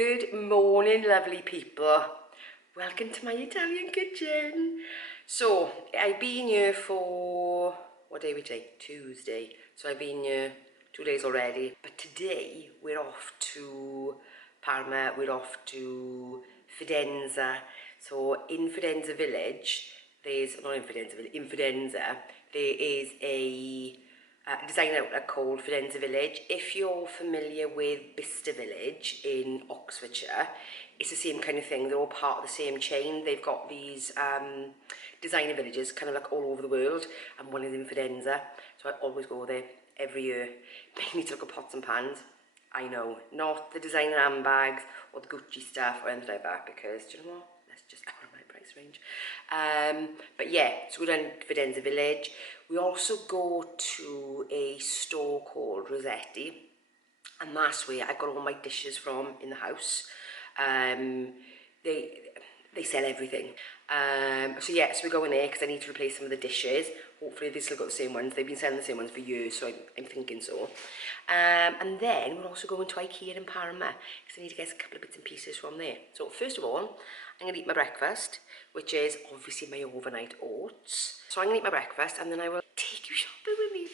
Good morning, lovely people. Welcome to my Italian kitchen. So, I've been here for, what day are we today? Tuesday. So I've been here 2 days already. But today, we're off to Parma, we're off to Fidenza. So in Fidenza village, in Fidenza, there is a design outlet called Fidenza Village. If you're familiar with Bicester Village in Oxfordshire, it's the same kind of thing. They're all part of the same chain. They've got these designer villages kind of like all over the world, and one is in Fidenza. So I always go there every year, mainly to look at pots and pans. I know, not the designer handbags or the Gucci stuff or anything like that, because do you know what? That's just out of my price range. But yeah, so we're down to Fidenza Village. We also go to a store called Rossetti, and that's where I got all my dishes from in the house. They sell everything. So yeah, so we're going there because I need to replace some of the dishes. Hopefully they still got the same ones. They've been selling the same ones for years, so I'm thinking so. And then we're also going to IKEA in Parma because I need to get a couple of bits and pieces from there. So first of all, I'm going to eat my breakfast, which is obviously my overnight oats. So I'm going to eat my breakfast and then I will take you shopping with me.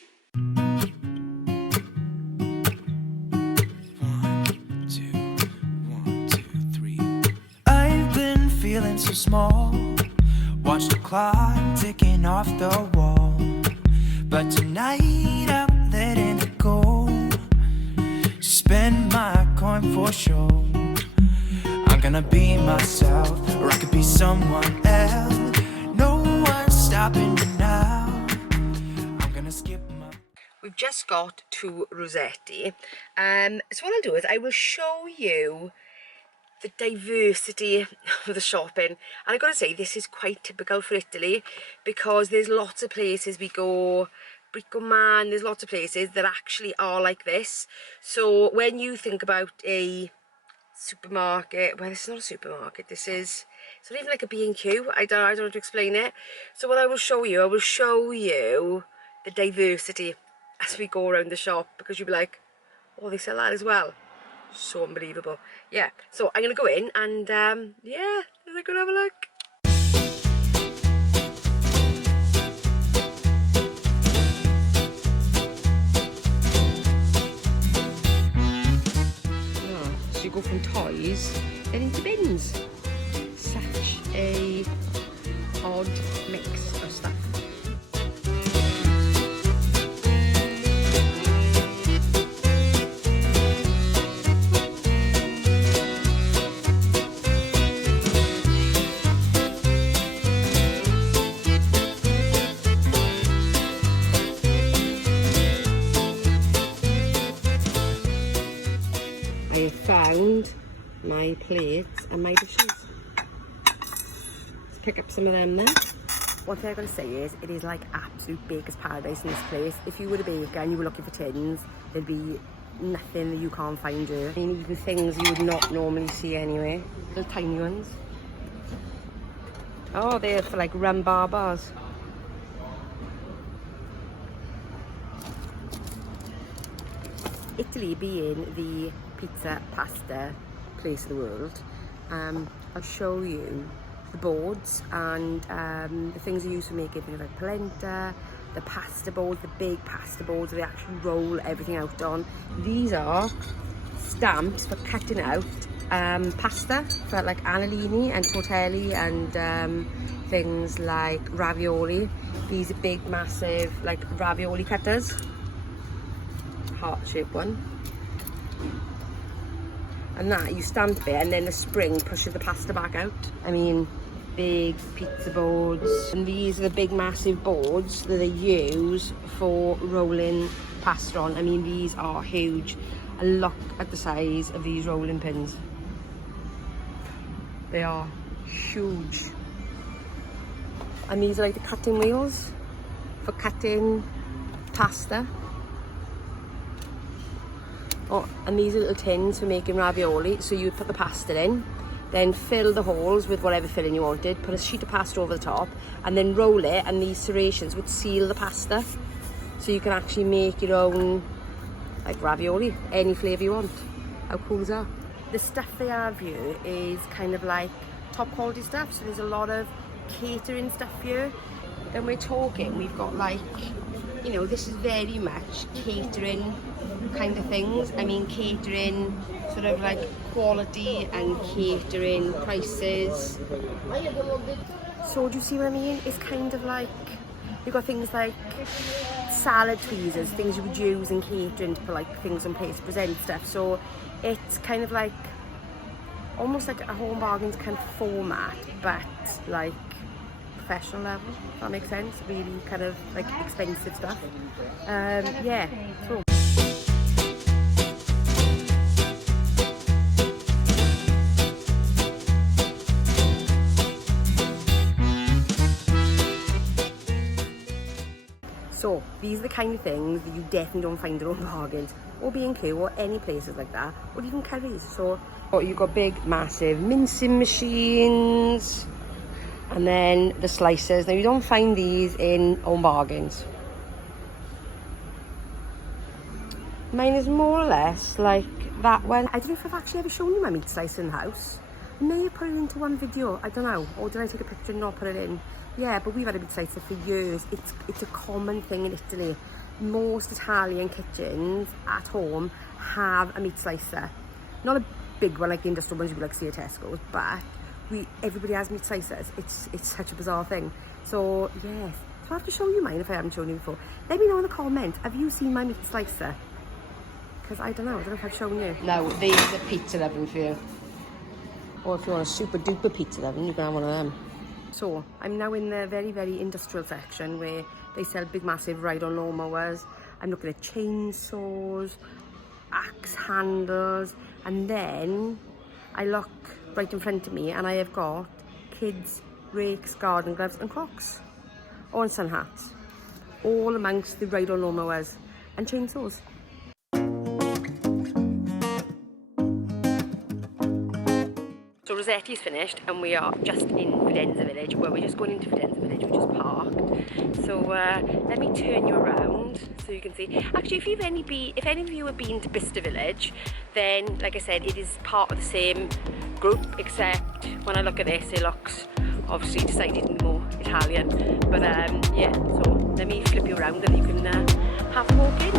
Feeling so small, watch the clock ticking off the wall, but tonight I'm letting it go. Spend my coin for sure. I'm gonna be myself, or I could be someone else. No one's stopping me now. I'm gonna skip my... We've just got to Rossetti. So what I'll do is I will show you the diversity of the shopping, and I gotta say this is quite typical for Italy because there's lots of places we go, Bricoman, there's lots of places that actually are like this. So when you think about a supermarket, well, it's not a supermarket, it's not even like a B&Q. I don't know how to explain it. So what I will show you the diversity as we go around the shop, because you'll be like, oh, they sell that as well. So unbelievable. Yeah, so I'm gonna go in and yeah, let's go have a look. Oh, so you go from toys then into bins. Such a odd mix of stuff. I found my plates and my dishes. Let's pick up some of them then. One thing I'm going to say is it is like absolute baker's paradise in this place. If you were a baker and you were looking for tins, there'd be nothing that you can't find here. I mean, even things you would not normally see anyway. Little tiny ones. Oh, they're for like rum bar bars. Italy being the pizza, pasta place of the world, I'll show you the boards and the things you use for making things like polenta, the pasta boards, the big pasta boards that they actually roll everything out on. These are stamps for cutting out pasta for like annalini and tortelli and things like ravioli. These are big, massive like ravioli cutters. Heart-shaped one, and that you stamp it and then the spring pushes the pasta back out. I mean, big pizza boards, and these are the big massive boards that they use for rolling pasta on. I mean, these are huge. And look at the size of these rolling pins. They are huge. And these are like the cutting wheels for cutting pasta. Oh, and these are little tins for making ravioli. So you would put the pasta in, then fill the holes with whatever filling you wanted, put a sheet of pasta over the top, and then roll it, and these serrations would seal the pasta. So you can actually make your own like ravioli, any flavour you want. How cool is that? the stuff they have here is kind of like top quality stuff, so there's a lot of catering stuff here. And we're talking, we've got like, you know, this is very much catering kind of things. I mean, catering sort of like quality and catering prices. So do you see what I mean? It's kind of like, you've got things like salad tweezers, things you would use in catering to put like things on place to present stuff. So it's kind of like, almost like a Home Bargains kind of format, but like professional level, if that makes sense. Really kind of like expensive stuff. Yeah, so. So these are the kind of things that you definitely don't find at Home Bargains or B&Q or any places like that, or even Currys. So you've got big, massive mincing machines, and then the slicers. Now you don't find these in Home Bargains. Mine is more or less like that one. I don't know if I've actually ever shown you my meat slicer in the house. I may have put it into one video, I don't know. Or did I take a picture and not put it in? Yeah, but we've had a meat slicer for years. It's a common thing in Italy. Most Italian kitchens at home have a meat slicer. Not a big one like the industrial ones you would like see at Tesco's, but everybody has meat slicers. It's such a bizarre thing. So yeah, so I have to show you mine if I haven't shown you before. Let me know in the comments, have you seen my meat slicer? Because I don't know if I've shown you. No, these are pizza oven for you. Or if you want a super duper pizza oven, you can have one of them. So I'm now in the very, very industrial section where they sell big, massive ride-on lawnmowers. I'm looking at chainsaws, axe handles, and then I look right in front of me and I have got kids' rakes, garden gloves and Crocs. Oh, and sun hats. All amongst the ride-on lawnmowers and chainsaws. So Rossetti's finished and we are just in Fidenza village. Well, we're just going into Fidenza village, we just parked. So let me turn you around so you can see. Actually, if any of you have been to Bicester village, then like I said, it is part of the same group, except when I look at this, it looks obviously decidedly more Italian. But yeah, so let me flip you around and you can have a walk in.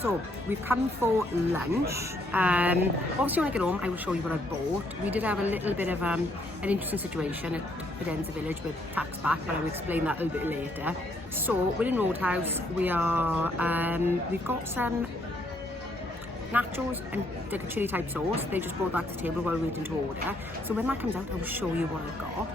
So we've come for lunch. Obviously when I get home I will show you what I bought. We did have a little bit of an interesting situation at Fidenza village with tax back, but I will explain that a little bit later. So we're in Roadhouse. We've got some nachos and like a chili type sauce. They just brought that to the table while we're waiting to order. So when that comes out I will show you what I've got.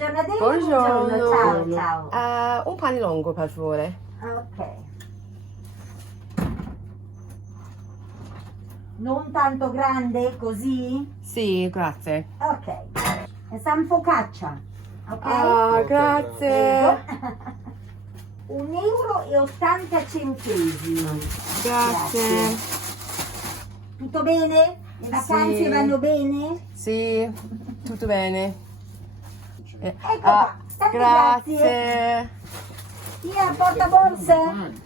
Buongiorno Adele, Buongiorno. ciao, ciao. Un pane lungo, per favore. Ok. Non tanto grande, così? Sì, grazie. Ok. E San focaccia, ok? Grazie. €1,80. Grazie. Tutto bene? Le vacanze vanno bene? Sì, tutto bene. Ecco qua, tante Grazie. Via, porta borse.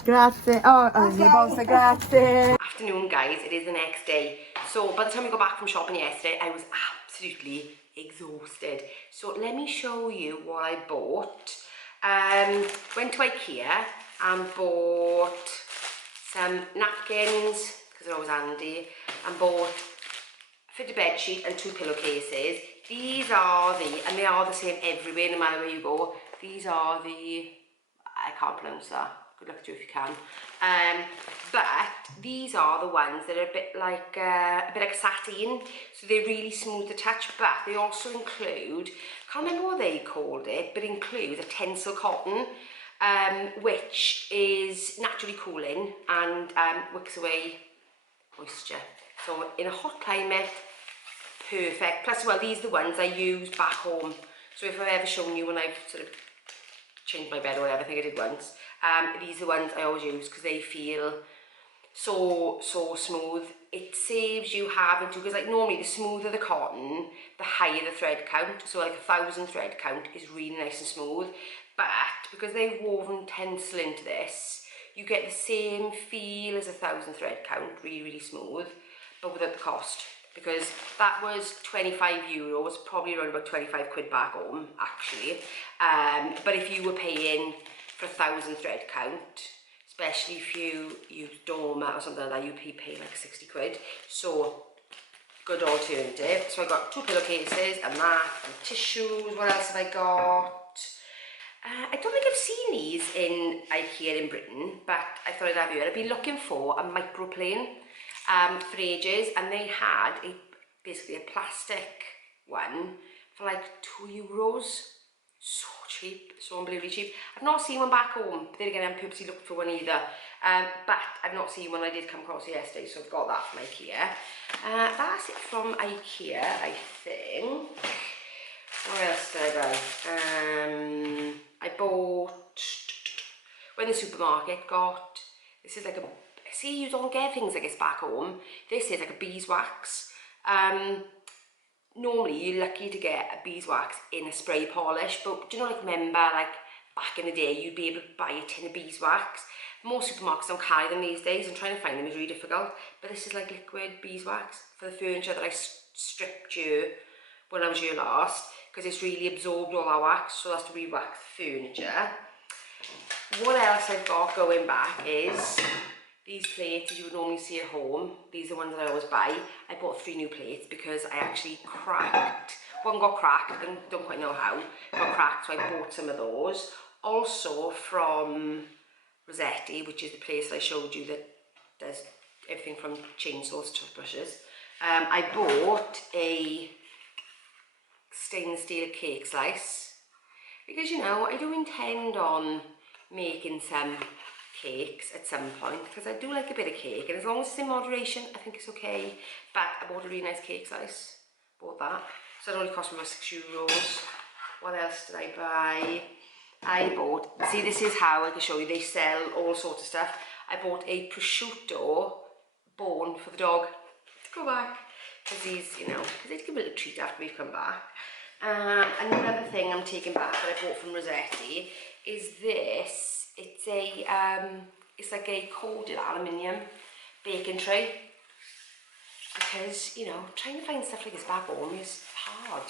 Grazie. Okay. Borsa, grazie. Afternoon, guys. It is the next day. So by the time we got back from shopping yesterday, I was absolutely exhausted. So let me show you what I bought. Went to IKEA and bought some napkins, because they're always handy, and bought a fitted bed sheet and 2 pillowcases. These are and they are the same everywhere, no matter where you go. These are I can't pronounce that. Good luck to you if you can. But these are the ones that are a bit like sateen, so they're really smooth to touch. But they also include, can't remember what they called it, but include a tensile cotton, which is naturally cooling and wicks away moisture. So in a hot climate, perfect. Plus, well, these are the ones I use back home. So if I've ever shown you when I've sort of changed my bed or whatever, I think I did once, these are the ones I always use because they feel so smooth. It saves you having to, because like normally the smoother the cotton, the higher the thread count. So like 1,000 thread count is really nice and smooth. But because they've woven tensile into this, you get the same feel as 1,000 thread count, really smooth, but without the cost. Because that was €25, probably around about 25 quid back home, actually. But if you were paying for 1,000 thread count, especially if you use Doma or something like that, you'd be paying like 60 quid. So, good alternative. So I got 2 pillowcases and that, and tissues. What else have I got? I don't think I've seen these in IKEA in Britain, but I thought I'd have you. I've been looking for a microplane for ages, and they had basically a plastic one for like €2. So cheap, so unbelievably cheap. I've not seen one back home, but then again I haven't purposely looked for one either. But I've not seen one. I did come across it yesterday, so I've got that from IKEA. That's it from IKEA, I think. What else did I buy? I bought, when the supermarket got, this is like see, you don't get things like this back home. This is like a beeswax. Normally you're lucky to get a beeswax in a spray polish, but do you know, like, remember, like back in the day, you'd be able to buy a tin of beeswax. Most supermarkets don't carry them these days, and trying to find them is really difficult. But this is like liquid beeswax for the furniture that I stripped you when I was here last, because it's really absorbed all our wax, so that's to re-wax the furniture. What else I've got going back is these plates that you would normally see at home. These are the ones that I always buy. I bought 3 new plates because I actually cracked. One got cracked, I don't quite know how. Got cracked, so I bought some of those. Also from Rossetti, which is the place I showed you that does everything from chainsaws to toothbrushes. I bought a stainless steel cake slice because, you know, I do intend on making some cakes at some point, because I do like a bit of cake, and as long as it's in moderation, I think it's okay. But I bought a really nice cake slice, bought that, so it only cost me about €6. What else did I buy? I bought, see, this is how I can show you, they sell all sorts of stuff. I bought a prosciutto bone for the dog to go back, because he's, you know, because they'd give a little treat after we've come back. Another thing I'm taking back that I bought from Rossetti is this. It's it's like a coated aluminium baking tray, because, you know, trying to find stuff like this back home is hard.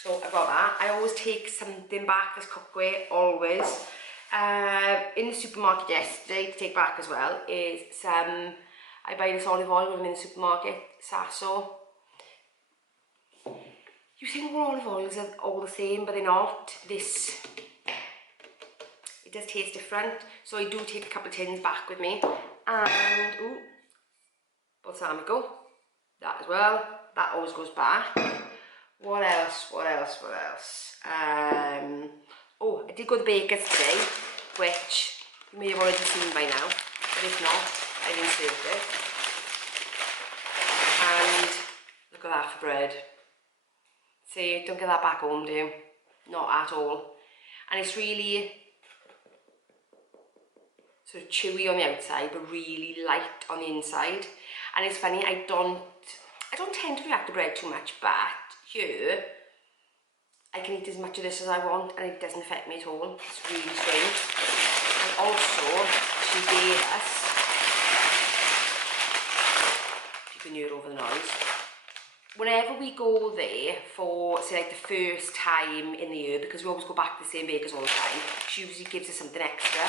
So I got that. I always take something back that's cookware, always. In the supermarket yesterday, to take back as well, is some, I buy this olive oil when I'm in the supermarket, Sasso. You think all olive oils are all the same, but they're not. This, it does taste different, so I do take a couple of tins back with me. And, ooh, balsamico, that as well, that always goes back. What else Oh, I did go to the baker's today, which you may have already seen by now, but if not, I've inserted it. And look at that for bread. See, don't get that back home, do you? Not at all. And it's really sort of chewy on the outside, but really light on the inside. And it's funny, I don't tend to react to bread too much, but here, I can eat as much of this as I want and it doesn't affect me at all. It's really strange. And also, she gave us, if you can hear over the noise, whenever we go there for, say, like the first time in the year, because we always go back to the same bakers all the time, she usually gives us something extra.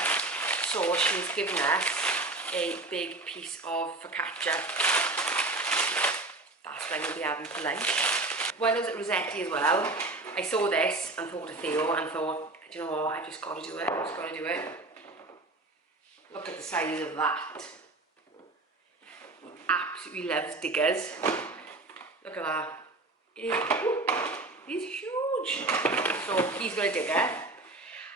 So she's given us a big piece of focaccia. That's what I'm going to be having for lunch. When I was at Rossetti as well, I saw this and thought of Theo and thought, do you know what, I've just got to do it, Look at the size of that. He absolutely loves diggers. Look at that. He's huge. So he's got a digger.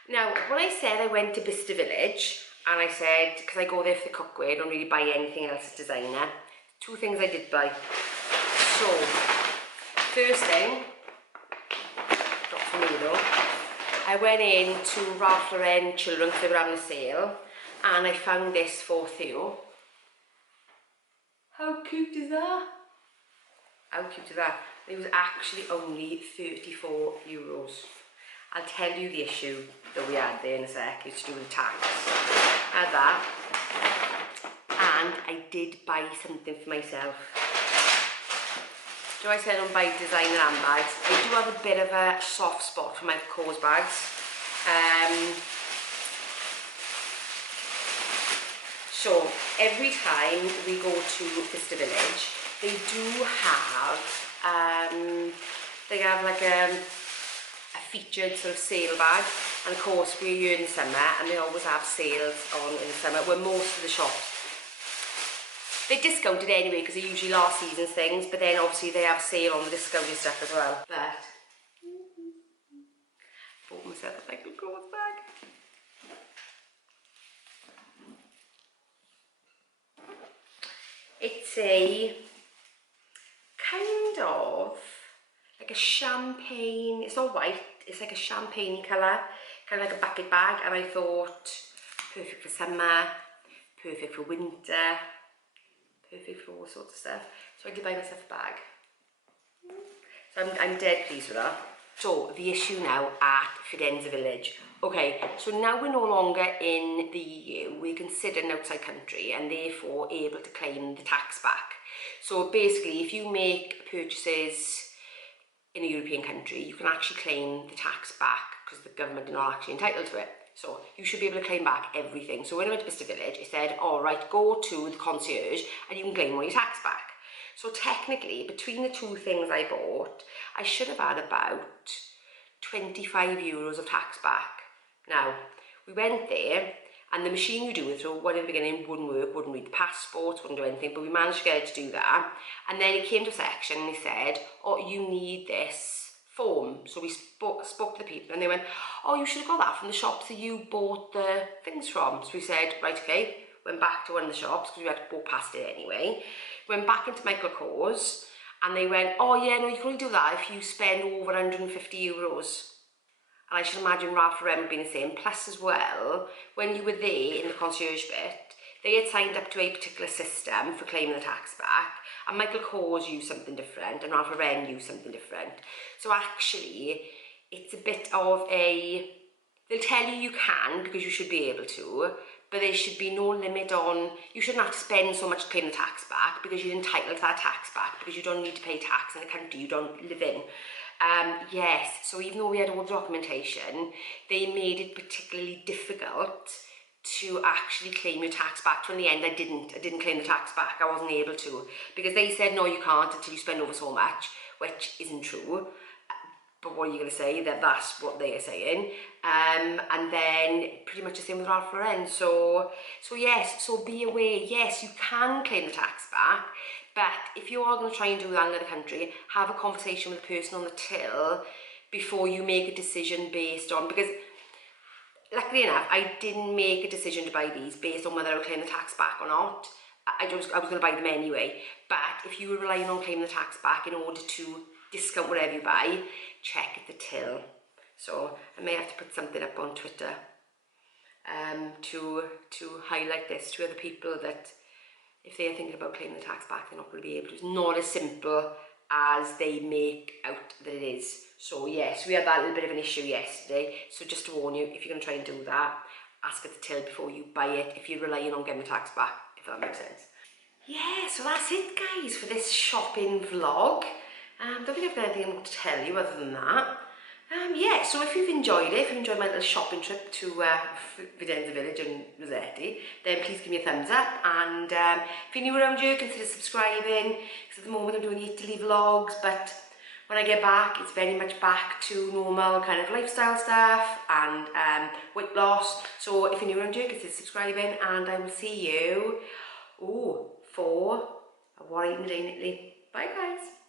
Now, when I said I went to Bicester Village, and I said, because I go there for the cookware, I don't really buy anything else as designer, 2 things I did buy. So, first thing, not for me though, I went in to Ralph Lauren Children because they were having a sale, and I found this for Theo. How cute is that? How cute is that? It was actually only €34. I'll tell you the issue that we had there in a sec. It's to do with tax. I had that. And I did buy something for myself. So I said I don't buy designer handbags. I do have a bit of a soft spot for my Cause bags. So every time we go to Bicester Village, they do have, like a featured sort of sale bag, and of course we're here in the summer and they always have sales on in the summer where most of the shops, they're discounted anyway because they're usually last season's things, but then obviously they have sale on the discounted stuff as well. But bought myself a Michael Kors bag. It's a kind of like a champagne, it's not white, it's like a champagne colour, kind of like a bucket bag, and I thought perfect for summer, perfect for winter, perfect for all sorts of stuff. So I did buy myself a bag. So I'm dead pleased with that. So the issue now at Fidenza Village. Okay, so now we're no longer in the EU, we're considered an outside country and therefore able to claim the tax back. So basically, if you make purchases in a European country, you can actually claim the tax back because the government are not actually entitled to it. So you should be able to claim back everything. So when I went to Bicester Village, it said, all right, go to the concierge and you can claim all your tax back. So technically, between the 2 things I bought, I should have had about €25 of tax back. Now, we went there and the machine you do it through, one in the beginning wouldn't work, wouldn't read the passports, wouldn't do anything, but we managed to get it to do that. And then it came to a section and they said, oh, you need this form. So we spoke to the people and they went, oh, you should have got that from the shops that you bought the things from. So we said, right, okay, went back to one of the shops because we had to go past it anyway. Went back into Michael Kors and they went, oh yeah, no, you can only do that if you spend over €150. And I should imagine Ralph Lauren would be the same. Plus as well, when you were there in the concierge bit, they had signed up to a particular system for claiming the tax back, and Michael Kors used something different and Ralph Lauren used something different. So actually, it's a bit of a, they'll tell you you can because you should be able to, but there should be no limit on, you shouldn't have to spend so much to claim the tax back because you're entitled to that tax back because you don't need to pay tax in the country you don't live in. Yes, so even though we had all the documentation, they made it particularly difficult to actually claim your tax back. So in the end, I didn't claim the tax back. I wasn't able to because they said, no, you can't until you spend over so much, which isn't true. But what are you going to say? That's what they are saying. And then pretty much the same with Ralph Lauren. So yes, so be aware, yes, you can claim the tax back, but if you are going to try and do that in another country, have a conversation with the person on the till before you make a decision based on, because luckily enough, I didn't make a decision to buy these based on whether I would claim the tax back or not. I was going to buy them anyway. But if you were relying on claiming the tax back in order to discount whatever you buy, check at the till. So I may have to put something up on Twitter to highlight this to other people, that if they are thinking about claiming the tax back, they're not going to be able to. It's not as simple as they make out that it is. So yes, we had that little bit of an issue yesterday. So just to warn you, if you're going to try and do that, ask at the till before you buy it, if you're relying on getting the tax back, if that makes sense. Yeah, so that's it guys for this shopping vlog. Don't think I've got anything more to tell you other than that. Yeah, so if you've enjoyed it, if you enjoyed my little shopping trip to Fidenza Village and Rossetti, then please give me a thumbs up. And if you're new around here, consider subscribing, because at the moment I'm doing Italy vlogs, but when I get back, it's very much back to normal kind of lifestyle stuff and weight loss. So if you're new around here, consider subscribing, and I will see you for what I eat in a day in Italy. Bye guys.